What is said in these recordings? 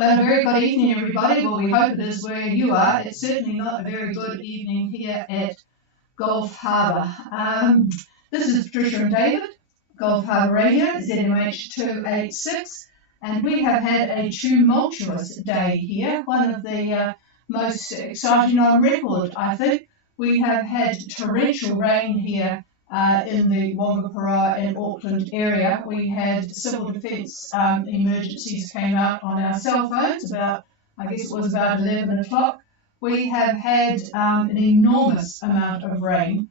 Well, a very good evening, everybody. Well, we hope it is where you are. It's certainly not a very good evening here at Gulf Harbour. This is Patricia and David, Gulf Harbour Radio, ZMH 286, and we have had a tumultuous day here, one of the most exciting on record, I think. We have had torrential rain here in the Wangapara and Auckland area. We had civil defence emergencies came out on our cell phones about, I guess it was about 11 o'clock. We have had an enormous amount of rain.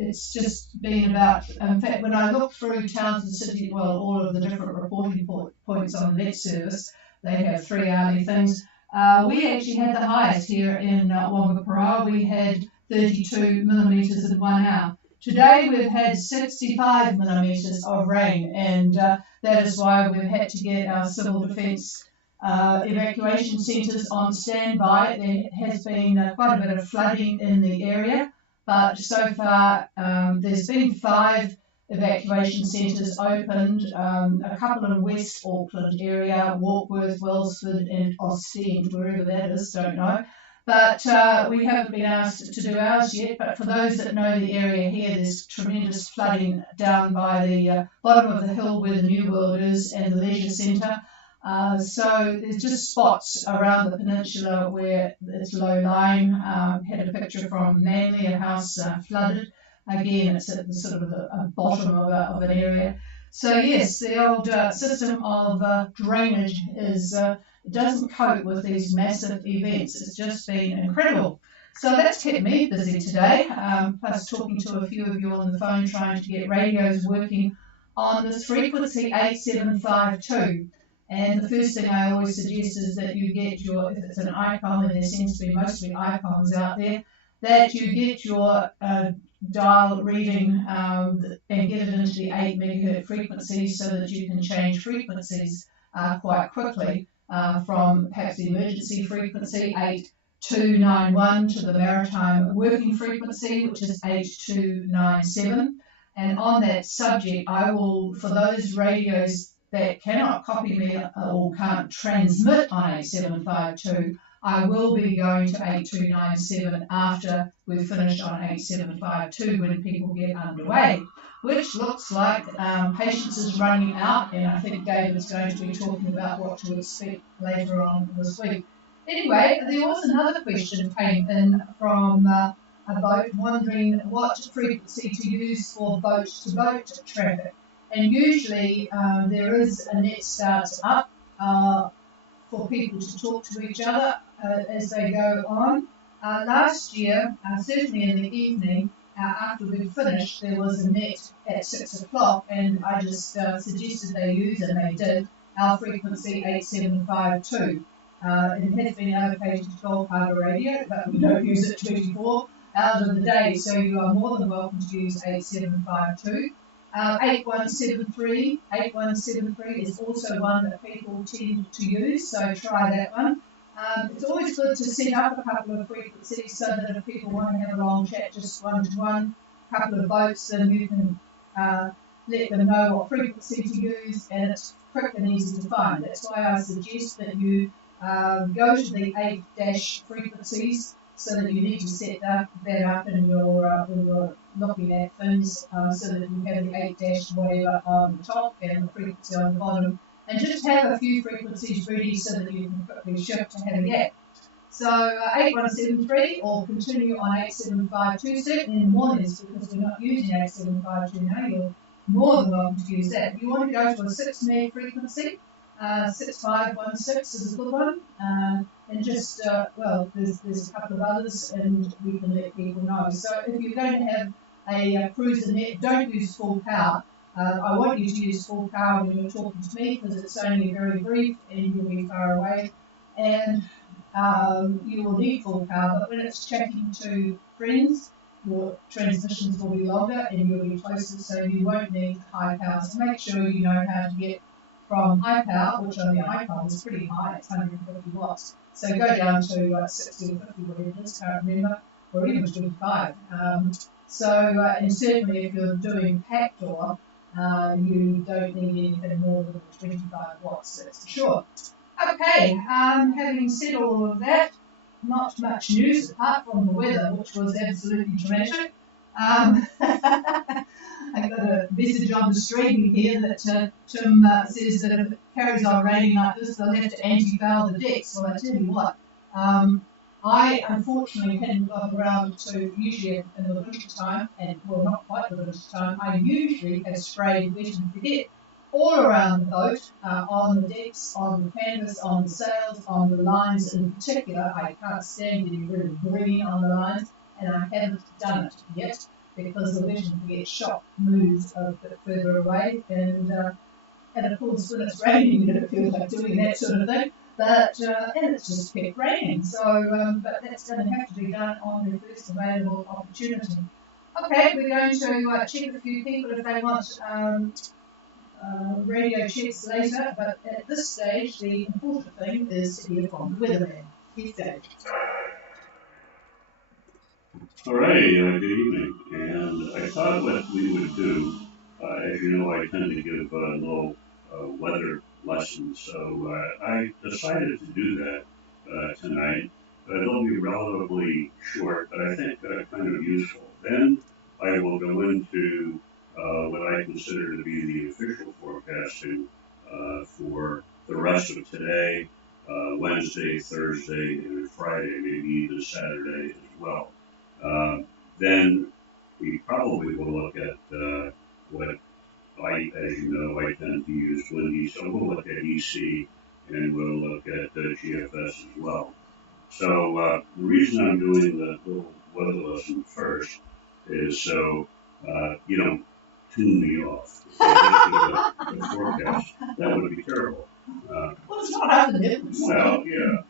It's just been about, in fact, when I look through towns and cities, well, all of the different reporting points on the net service, they have 3 hourly things. We actually had the highest here in Wangapara. We had 32 millimetres in 1 hour. Today we've had 65 millimetres of rain, and that is why we've had to get our civil defence evacuation centres on standby. There has been quite a bit of flooding in the area, but so far there's been 5 evacuation centres opened, a couple in West Auckland area, Warkworth, Wellsford and Ostend, wherever that is, don't know. But we haven't been asked to do ours yet, but for those that know the area here, there's tremendous flooding down by the bottom of the hill where the New World is and the leisure centre. So there's just spots around the peninsula where it's low-lying. Had a picture from Manly, a house flooded. Again, it's at the sort of a bottom of an area. So yes, the old system of drainage is doesn't cope with these massive events. It's just been incredible. So that's kept me busy today, plus talking to a few of you on the phone trying to get radios working on this frequency 8752. And the first thing I always suggest is that you get your, if it's an icon, and there seems to be mostly icons out there, that you get your dial reading and get it into the 8 megahertz frequency so that you can change frequencies quite quickly from perhaps the emergency frequency 8291 to the maritime working frequency, which is 8297. And on that subject, I will, for those radios that cannot copy me or can't transmit on 8752, I will be going to 8297 after we've finished on 8752 when people get underway, which looks like patience is running out, and I think David's going to be talking about what to expect later on this week. Anyway, there was another question came in from a boat wondering what frequency to use for boat-to-boat traffic. And usually there is a net starts up for people to talk to each other as they go on. Last year, certainly in the evening, after we finished, there was a net at 6 o'clock, and I just suggested they use, and they did, our frequency 8752. It has been allocated to Gulf Harbour Radio, but we don't use it 24 hours of the day, so you are more than welcome to use 8752. 8173 is also one that people tend to use, so try that one. It's always good to set up a couple of frequencies so that if people want to have a long chat, just one-to-one, a couple of boats, then you can let them know what frequency to use, and it's quick and easy to find. That's why I suggest that you go to the 8- frequencies, so that you need to set that up in your when you're looking at things, so that you have the 8- whatever on the top and the frequency on the bottom, and just have a few frequencies ready so that you can quickly shift to have a gap. So 8173 or continue on 8752, certainly in the mornings, because we're not using 8752 now, you're more than welcome to use that. If you want to go to a 6 meg frequency, 6516 is a good one, and just, well, there's a couple of others, and we can let people know. So if you're going to have a cruiser net, don't use full power. I want you to use full power when you're talking to me, because it's only very brief and you'll be far away, and you will need full power, but when it's chatting to friends, your transmissions will be longer and you'll be closer, so you won't need high power. So make sure you know how to get from high power, which on the icon is pretty high, it's 150 watts. So go down to 60 or 50, whatever it is, can't remember, or even 25. And certainly if you're doing pack door, you don't need anything more than 25 watts, that's for sure. Okay, having said all of that, not much news apart from the weather, which was absolutely dramatic. I got a message on the stream here that Tim says that if it carries on raining like this, they'll have to anti-foul the decks. Well, I tell you what, I unfortunately hadn't got around to, usually in the winter time, and well, not quite the winter time, I usually have sprayed wet and forget all around the boat, on the decks, on the canvas, on the sails, on the lines in particular. I can't stand getting rid of green on the lines, and I haven't done it yet because the wet and forget shop moves a bit further away, and of course when it's raining you don't feel like doing that sort of thing. But and it's just kept raining, so but that's going to have to be done on the first available opportunity. Okay, we're going to check a few people if they want radio checks later, but at this stage, the important thing is to hear from the weatherman. Here's Dave. Alrighty, good evening. And I thought what we would do, as you know, I tend to give little weather lessons, so I decided to do that tonight. It'll be relatively short, but I think kind of useful. Then I will go into what I consider to be the official forecasting for the rest of today, Wednesday, Thursday, and Friday, maybe even Saturday as well. Then we probably will look at what as you know, I tend to use Windy, so we'll look at EC and we'll look at GFS as well. So the reason I'm doing the little weather lesson first is so you don't tune me off. The forecast, that would be terrible. Well, it's not happening. Well, yeah.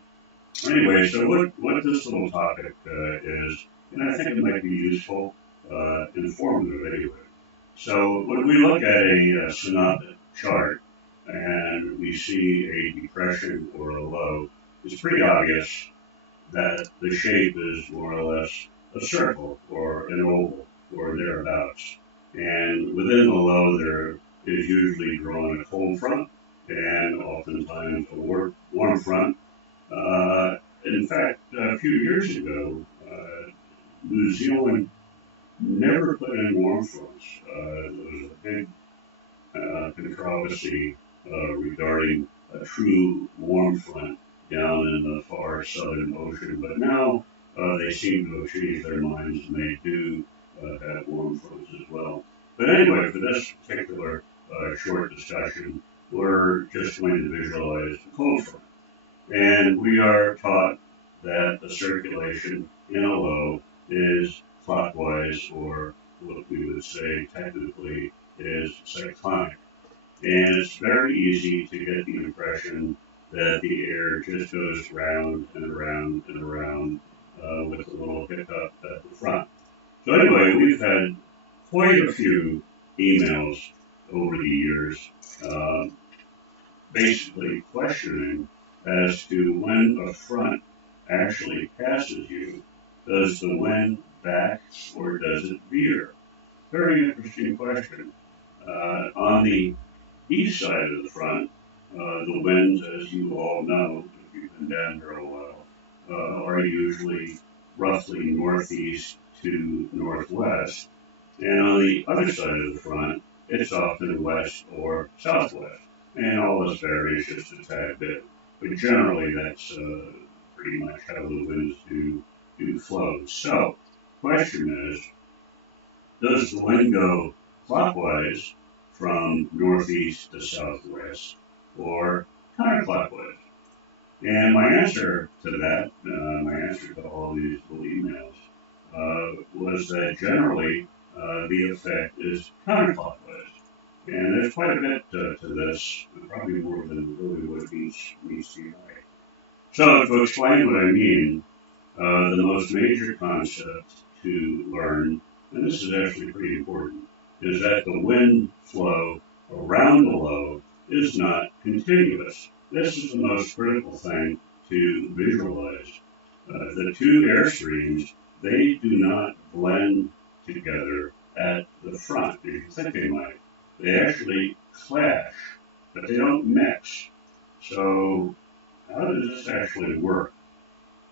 Anyway, so what this little topic is, and I think it might be useful, informative anyway. So when we look at a synoptic chart and we see a depression or a low, it's pretty obvious that the shape is more or less a circle or an oval or thereabouts. And within the low there is usually drawn a cold front and oftentimes a warm front. In fact, a few years ago, New Zealand never put in warm fronts. There was a big controversy regarding a true warm front down in the far southern ocean, but now they seem to have changed their minds and they do have warm fronts as well. But anyway, for this particular short discussion, we're just going to visualize the cold front. And we are taught that the circulation in a low is clockwise, or what we would say technically is cyclonic. And it's very easy to get the impression that the air just goes round and around and around with a little hiccup at the front. So anyway, we've had quite a few emails over the years basically questioning as to when a front actually passes you. Does the wind back or does it veer? Very interesting question. On the east side of the front, the winds, as you all know, if you've been down here a while, are usually roughly northeast to northwest. And on the other side of the front, it's often west or southwest. And all this varies just a tad bit. But generally, that's pretty much how the winds do flow. So, question is, does the wind go clockwise from northeast to southwest or counterclockwise? And my answer to that, my answer to all these little emails, was that generally the effect is counterclockwise. And there's quite a bit to this, probably more than really what meets the eye. So to explain what I mean, the most major concept to learn, and this is actually pretty important, is that the wind flow around the low is not continuous. This is the most critical thing to visualize. The two air streams, they do not blend together at the front as you think they might. They actually clash, but they don't mix. So this actually work?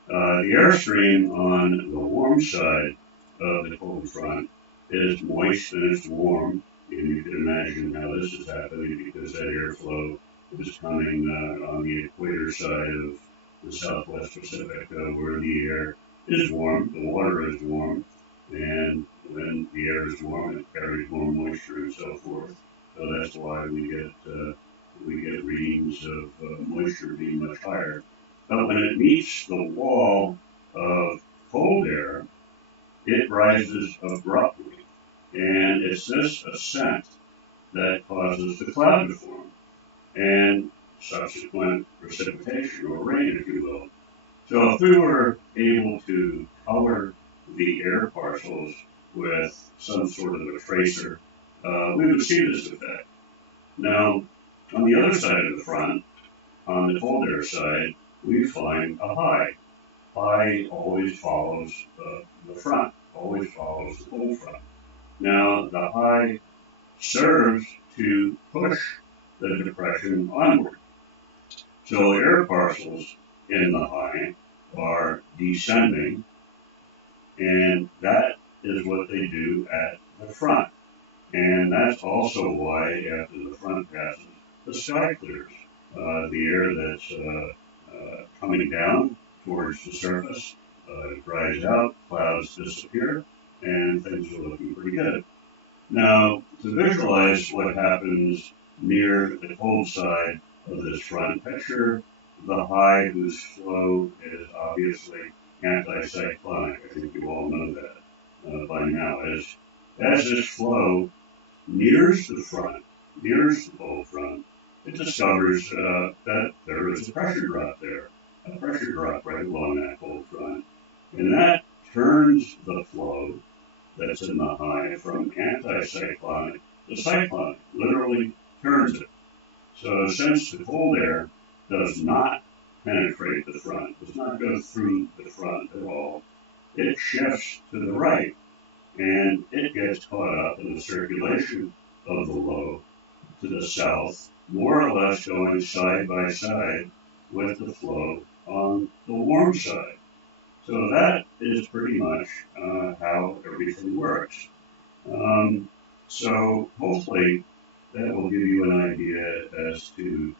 The airstream on the warm side of the cold front is moist and it's warm, and you can imagine how this is happening because that airflow is coming on the equator side of the Southwest Pacific, where the air is warm, the water is warm, and when the air is warm, it carries more moisture and so forth. So that's why we get readings of moisture being much higher. But when it meets the wall of cold air, it rises abruptly, and it's this ascent that causes the cloud to form and subsequent precipitation or rain, if you will. So if we were able to color the air parcels with some sort of a tracer, we would see this effect. Now, on the other side of the front, on the cold air side, we find a high. High always follows the front, always follows the cold front. Now, the high serves to push the depression onward. So air parcels in the high are descending, and that is what they do at the front. And that's also why after the front passes, the sky clears. The air that's coming down towards the surface dries out, clouds disappear, and things are looking pretty good. Now, to visualize what happens near the cold side of this front, picture the high whose flow is obviously anticyclonic. I think you all know that by now. As this flow nears the front, nears the cold front, it discovers that there is a pressure drop there, a pressure drop right along that cold front. And that turns the flow that's in the high from anticyclonic to cyclonic, literally turns it. So since the cold air does not penetrate the front, does not go through the front at all, it shifts to the right, and it gets caught up in the circulation of the low to the south, more or less going side by side with the flow on the warm side. So that is pretty much how everything works. So hopefully that will give you an idea as to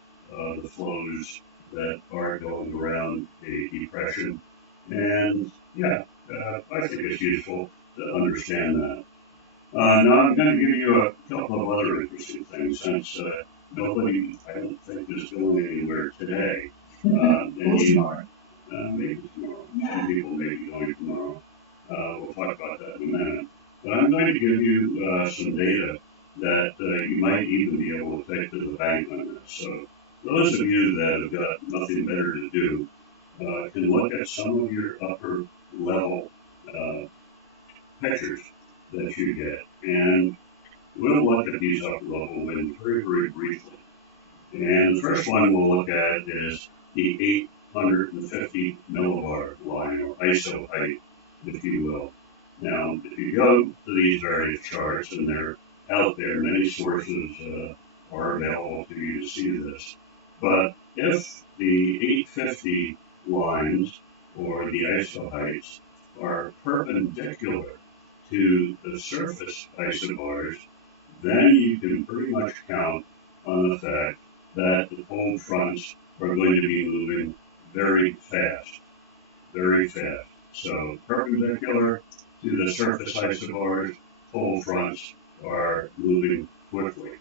the flows that are going around a depression. And yeah, I think it's useful to understand that. Now I'm going to give you a couple of other interesting things since nobody, I don't think, is going anywhere today. Tomorrow. Maybe tomorrow. Some people may be going tomorrow. We'll talk about that in a minute. But I'm going to give you some data that you might even be able to take to the bank on this. So those of you that have got nothing better to do can look at some of your upper level pictures that you get. And we'll look at these upper level ones very, very briefly. And the first one we'll look at is the 850 millibar line, or ISO height, if you will. Now, if you go to these various charts, and they're out there, many sources are available to you to see this. But if the 850 lines, or the ISO heights, are perpendicular to the surface isobars, then you can pretty much count on the fact that the cold fronts are going to be moving very fast, very fast. So perpendicular to the surface isobars, cold fronts are moving quickly.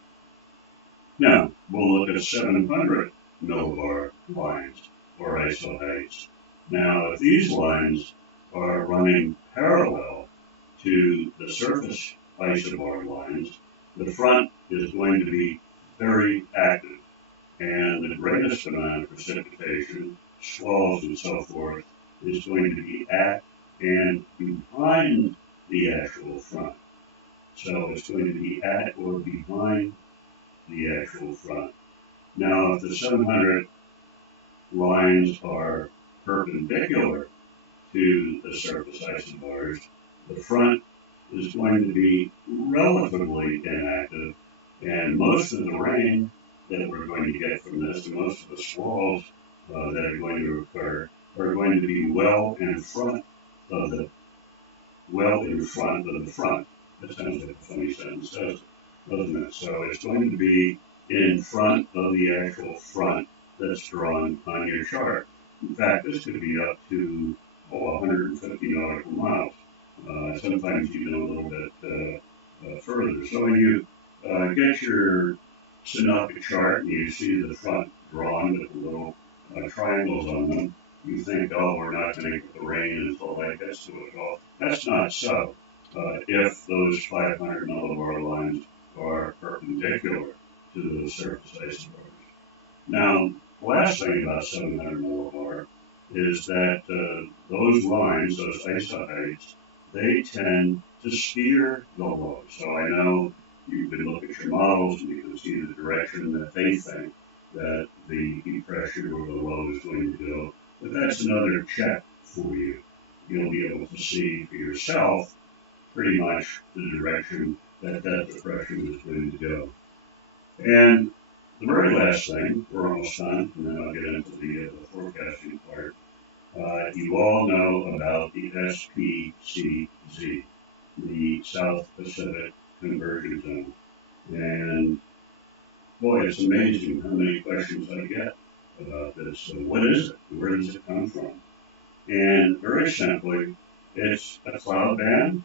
Now, we'll look at 700 millibar lines, or ISO heights. Now, if these lines are running parallel to the surface isobar lines, the front is going to be very active, and the greatest amount of precipitation, squalls and so forth, is going to be at and behind the actual front. So it's going to be at or behind the actual front. Now, if the 700 lines are perpendicular to the surface isobars, the front is going to be relatively inactive, and most of the rain that we're going to get from this, and most of the squalls that are going to occur are going to be well in front of the front. That sounds like a funny sentence, doesn't it? So it's going to be in front of the actual front that's drawn on your chart. In fact, this could be up to 150 nautical miles. Sometimes even a little bit further. So when you get your synoptic chart and you see the front drawn with the little triangles on them, you think, oh, we're not going to get the rain until that gets to it. Well, that's not so. If those 500 millibar lines are perpendicular to the surface isotopes. Now, the last thing about 700 millibar is that those lines, those isoheights, they tend to steer the low. So I know you can look at your models and you can see the direction that they think that the heat pressure or the low is going to go. But that's another check for you. You'll be able to see for yourself pretty much the direction that that depression is going to go. And the very last thing, we're almost done, and then I'll get into the forecasting part. You all know about the SPCZ, the South Pacific Convergence Zone. And boy, it's amazing how many questions I get about this. So what is it? Where does it come from? And very simply, it's a cloud band,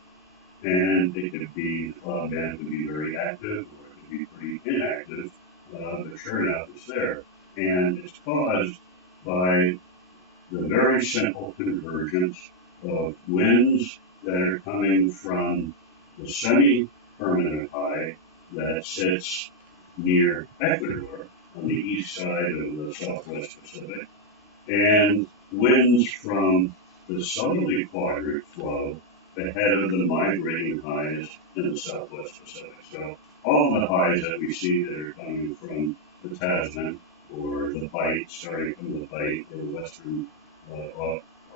and the cloud band can be very active or it can be pretty inactive, but sure enough, it's there. And it's caused by the very simple convergence of winds that are coming from the semi-permanent high that sits near Ecuador on the east side of the Southwest Pacific, and winds from the southerly quadrant flow ahead of the migrating highs in the Southwest Pacific. So all the highs that we see that are coming from the Tasman or the Bight, starting from the Bight or western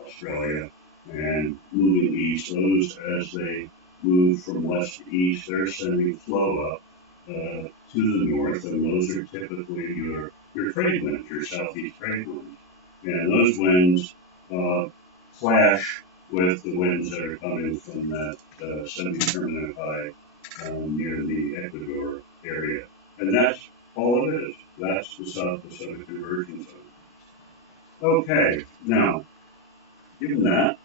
Australia and moving east, those as they move from west to east, they're sending flow up to the north, and those are typically your trade winds, your southeast trade winds. And those winds clash with the winds that are coming from that semi-permanent high near the Ecuador area. And that's all it is. That's the South Pacific Convergence Zone. Okay, now, given that,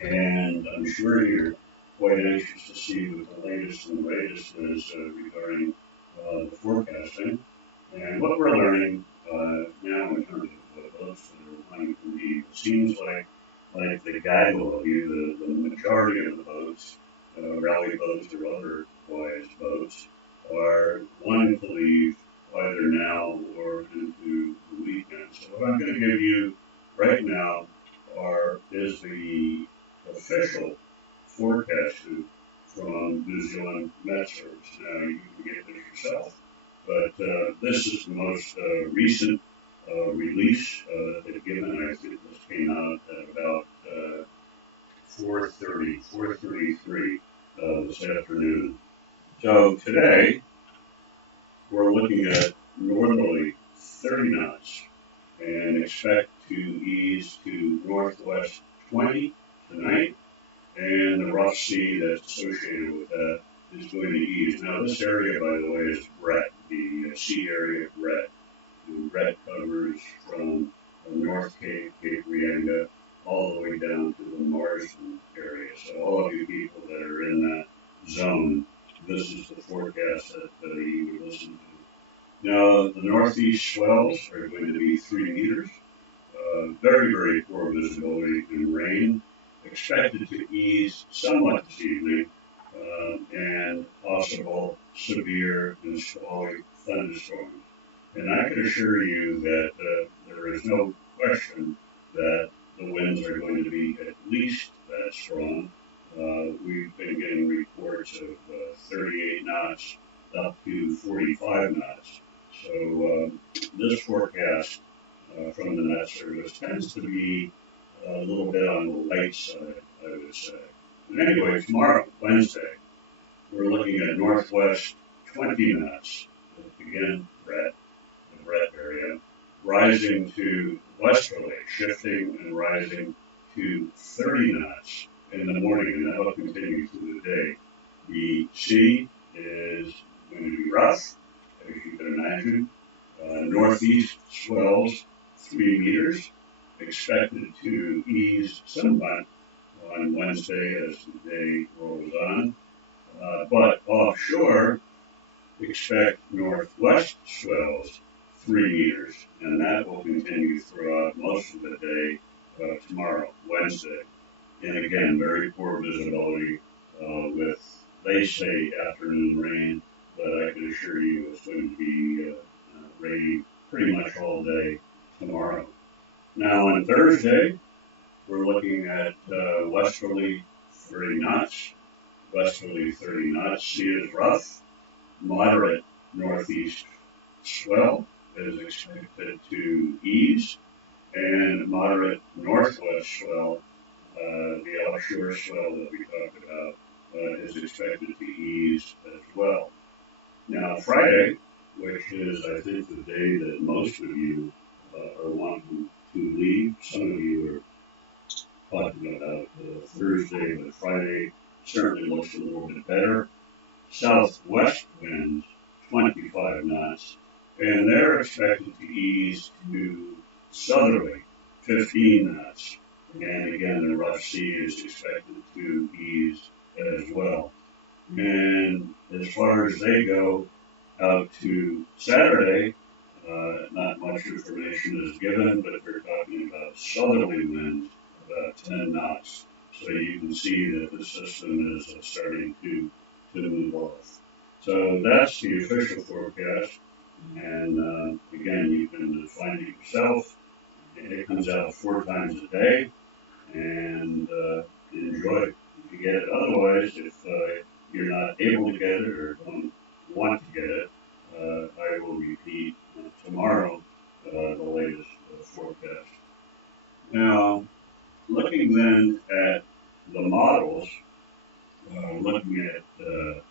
and I'm sure you're quite anxious to see what the latest and greatest is regarding the forecasting. And what we're learning now in terms of the boats that are running from the it seems like the gaggle of you, the majority of the boats, rally boats or otherwise boats, are wanting to leave either now or into the weekend. So what I'm going to give you right now is the official forecast from New Zealand Met Service. Now you can get this yourself, but this is the most recent release that they've given. I think this came out at about 4:33 this afternoon. So today we're looking at northerly 30 knots and expect to ease to northwest 20 tonight, and the rough sea that's associated with that is going to ease. Now this area, by the way, is Brett, the sea area of Brett. And Brett covers from North Cape, Cape Reinga, all the way down to the Marsden area. So all of you people that are in that zone, this is the forecast that you would listen to. Now, the northeast swells are going to be 3 meters. Very, very poor visibility and rain. Expected to ease somewhat this evening, and possible severe and squally thunderstorms. And I can assure you that there is no question that the winds are going to be at least that strong. We've been getting reports of 38 knots up to 45 knots. So this forecast from the Met Service tends to be a little bit on the light side, I would say. And anyway, tomorrow, Wednesday, we're looking at northwest 20 knots. Again, the Brett area, rising to westerly, shifting and rising to 30 knots in the morning, and that will continue through the day. The sea is going to be rough, as you can imagine. Northeast swells 3 meters, expected to ease somewhat on Wednesday as the day rolls on. But offshore, expect northwest swells 3 meters, and that will continue throughout most of the day tomorrow, Wednesday. And again, very poor visibility with, they say, afternoon rain, but I can assure you it's going to be rainy pretty much all day tomorrow. Now on Thursday, we're looking at westerly 30 knots. Westerly 30 knots. Sea is rough. Moderate northeast swell is expected to ease, and moderate northwest swell, the offshore swell that we talked about, is expected to ease as well. Now Friday, which is I think the day that most of you are wanting to leave. Some of you are talking about Thursday, but Friday certainly looks a little bit better. Southwest winds 25 knots, and they're expected to ease to southerly 15 knots. And again, the rough sea is expected to ease as well. And as far as they go out to Saturday, not much information is given, but they're talking about southerly winds about 10 knots. So you can see that the system is starting to move off. So that's the official forecast. And again, you can find it yourself. It comes out 4 times a day, and enjoy it if you get it. Otherwise, if you're not able to get it or don't want to get it, I will repeat tomorrow the latest forecast. Now, looking then at the models, looking at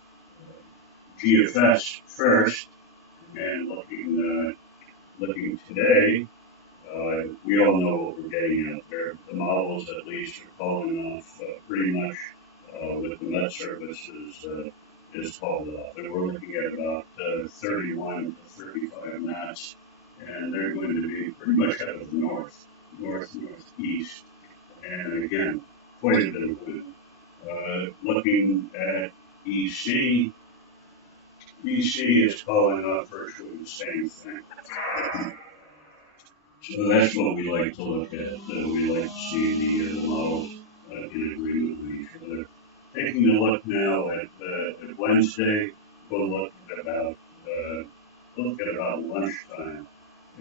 GFS first, and looking today, we all know what we're getting out there. The models, at least, are calling off pretty much with the Met Service is called off. And we're looking at about 31 to 35 knots, and they're going to be pretty much out of the northeast, and again, quite a bit of wind. Looking at EC, EC is calling off virtually the same thing. So that's what we like to look at. We like to see the models in agreement with each other. Taking a look now at Wednesday, we'll look at about lunchtime.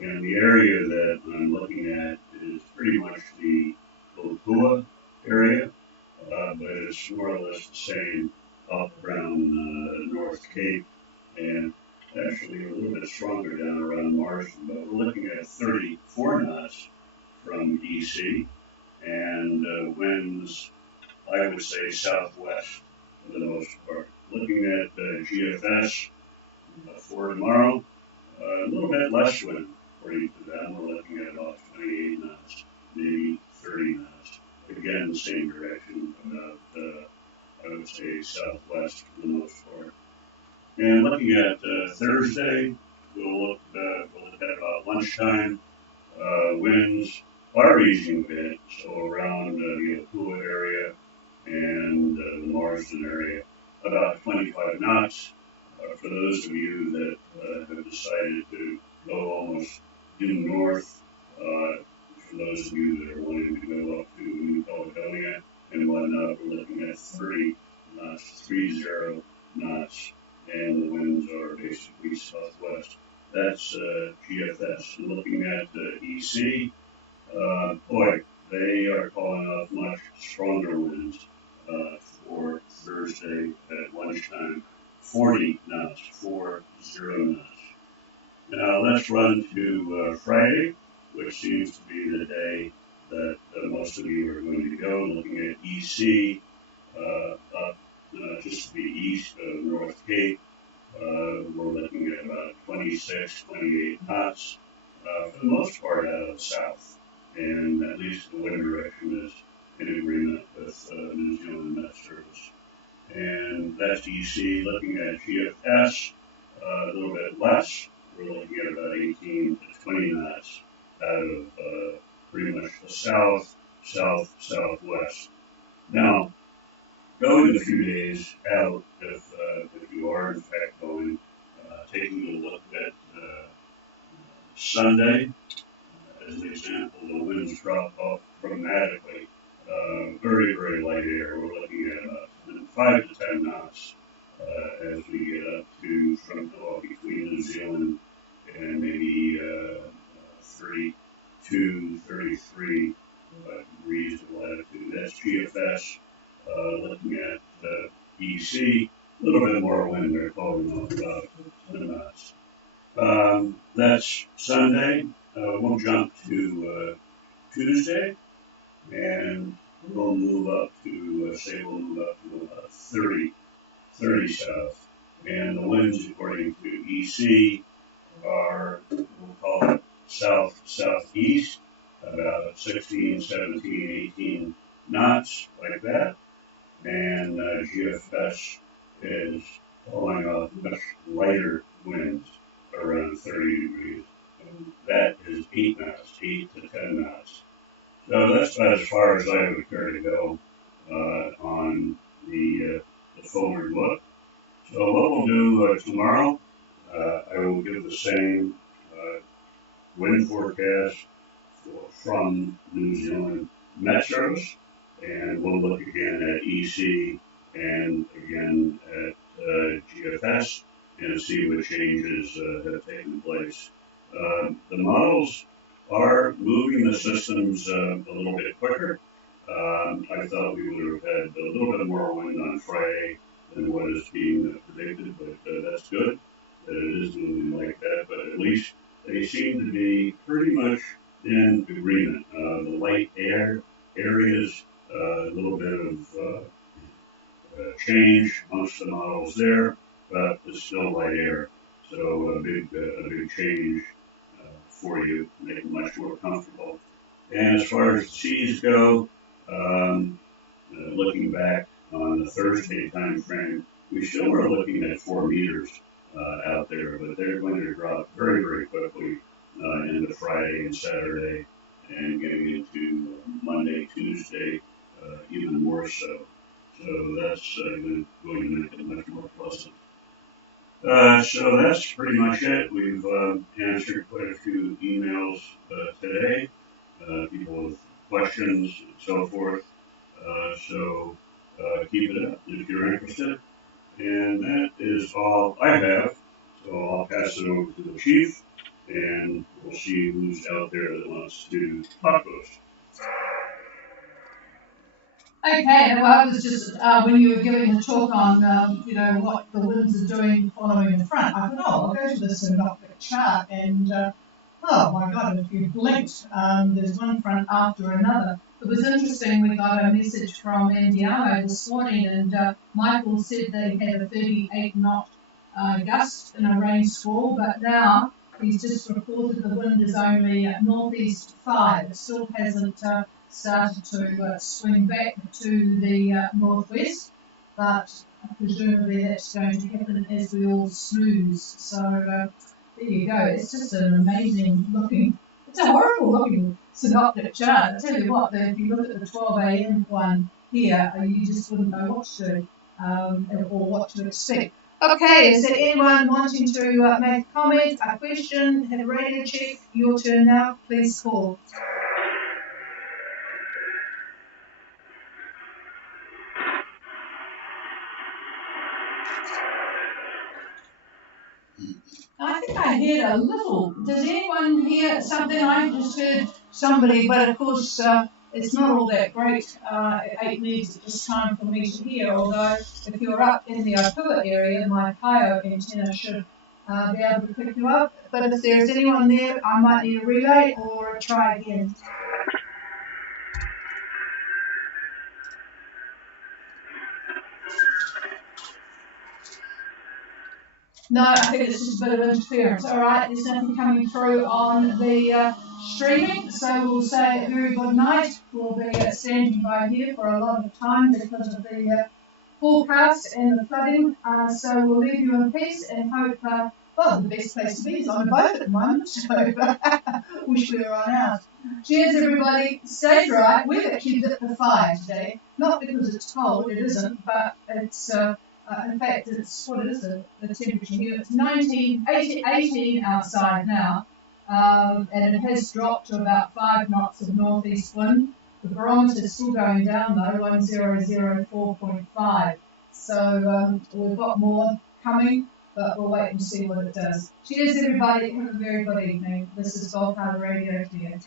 And the area that I'm looking at is pretty much the Okua area, but it's more or less the same up around North Cape, and actually a little bit stronger down around Marsden. But we're looking at 34 knots from EC, and winds, I would say, southwest for the most part. Looking at GFS for tomorrow, a little bit less wind according to them. We're looking at about 28 knots, maybe 30 knots. Again, the same direction, about I would say southwest for the most part. And looking at Thursday, we'll look at about lunchtime. Winds are easing a bit, so around the Okua area and the Marsden area, about 25 knots. For those of you that have decided to go almost due north, for those of you that are wanting to go up to New Caledonia and whatnot, we're looking at 30 knots, 30 knots, and the winds are basically southwest. That's GFS. Looking at EC, boy, they are calling off much stronger winds for Thursday at lunchtime. 40 knots, 40 knots. Now let's run to Friday, which seems to be the day that most of you are going to go. Looking at EC, up just to the east of North Cape, we're looking at about 26, 28 knots, for the most part out of the south. and at least the wind direction is in agreement with New Zealand Met Service. And that's EC. Looking at GFS, a little bit less. We're looking at about 18 to 20 knots out of pretty much the southwest. Now, going a few days out, if you are in fact going, taking a look at Sunday, as an example, the winds drop off dramatically. Very, very light air. We're looking at about 5 to 10 knots as we get up to between New Zealand and maybe 32, 33 degrees of latitude. That's GFS. Looking at EC, a little bit more wind there, falling off about 10 knots. That's Sunday. We'll jump to Tuesday, and we'll move up to, about 30 south. And the winds, according to EC, are, we'll call it southeast, about 16, 17, 18 knots, like that. And GFS is falling off much lighter winds, around 30 degrees. And that is 8 knots, 8 to 10 knots. So that's about as far as I would care to go on the forward look. So what we'll do tomorrow, I will give the same wind forecast from New Zealand Met Service, and we'll look again at EC and again at GFS and see what changes have taken place. The models are moving the systems a little bit quicker. I thought we would have had a little bit more wind on Friday than what is being predicted, but that's good that it is moving like that. But at least they seem to be pretty much in agreement. The light air areas, a little bit of change amongst the models there, but it's still light air. So a big change for you, make it much more comfortable. And as far as the seas go, looking back on the Thursday time frame, we still are looking at 4 meters out there, but they're going to drop very, very quickly into Friday and Saturday, and getting into Monday, Tuesday, even more so. So that's going to make it much more pleasant. So that's pretty much it. We've answered quite a few emails today, people with questions and so forth. So keep it up if you're interested. And that is all I have. So I'll pass it over to the chief, and we'll see who's out there that wants to talk to us. Okay, well, I was just, when you were giving the talk on, what the winds are doing following the front, I thought, I'll go to the synoptic chart, and, oh my God, if you blinked, there's one front after another. It was interesting, we got a message from Andiamo this morning, and Michael said they had a 38 knot gust in a rain squall, but now he's just reported the wind is only northeast 5. It still hasn't started to swing back to the northwest, but presumably that's going to happen as we all snooze. So there you go. It's just an amazing looking, it's a horrible looking synoptic chart. I tell you what, if you look at the 12 a.m. one here, you just wouldn't know what to do or what to expect. Okay, is there anyone wanting to make a comment, a question, have a radio check? Your turn now. Please call. I think I heard a little. Does anyone hear something? I just heard somebody, but of course it's not all that great. 8 meters at this time for me to hear, although if you're up in the Opua area, my Kaio antenna should be able to pick you up. But if there's anyone there, I might need a relay or a try again. No, I think it's just a bit of interference. All right, there's nothing coming through on the streaming, so we'll say a very good night. We'll be standing by here for a lot of time because of the forecast and the flooding. So we'll leave you in peace and hope. Well, the best place to be is on a boat at the moment, so wish we were on out. Cheers, everybody. Stay dry. We've actually lit the fire today, not because it's cold, it isn't, but it's. In fact, it's what is it? The temperature here. It's 18 outside now, and it has dropped to about 5 knots of northeast wind. The barometer is still going down though, 1004.5. So we've got more coming, but we'll wait and see what it does. Cheers, everybody. Have a very good evening. This is Gulf Harbour Radio to you.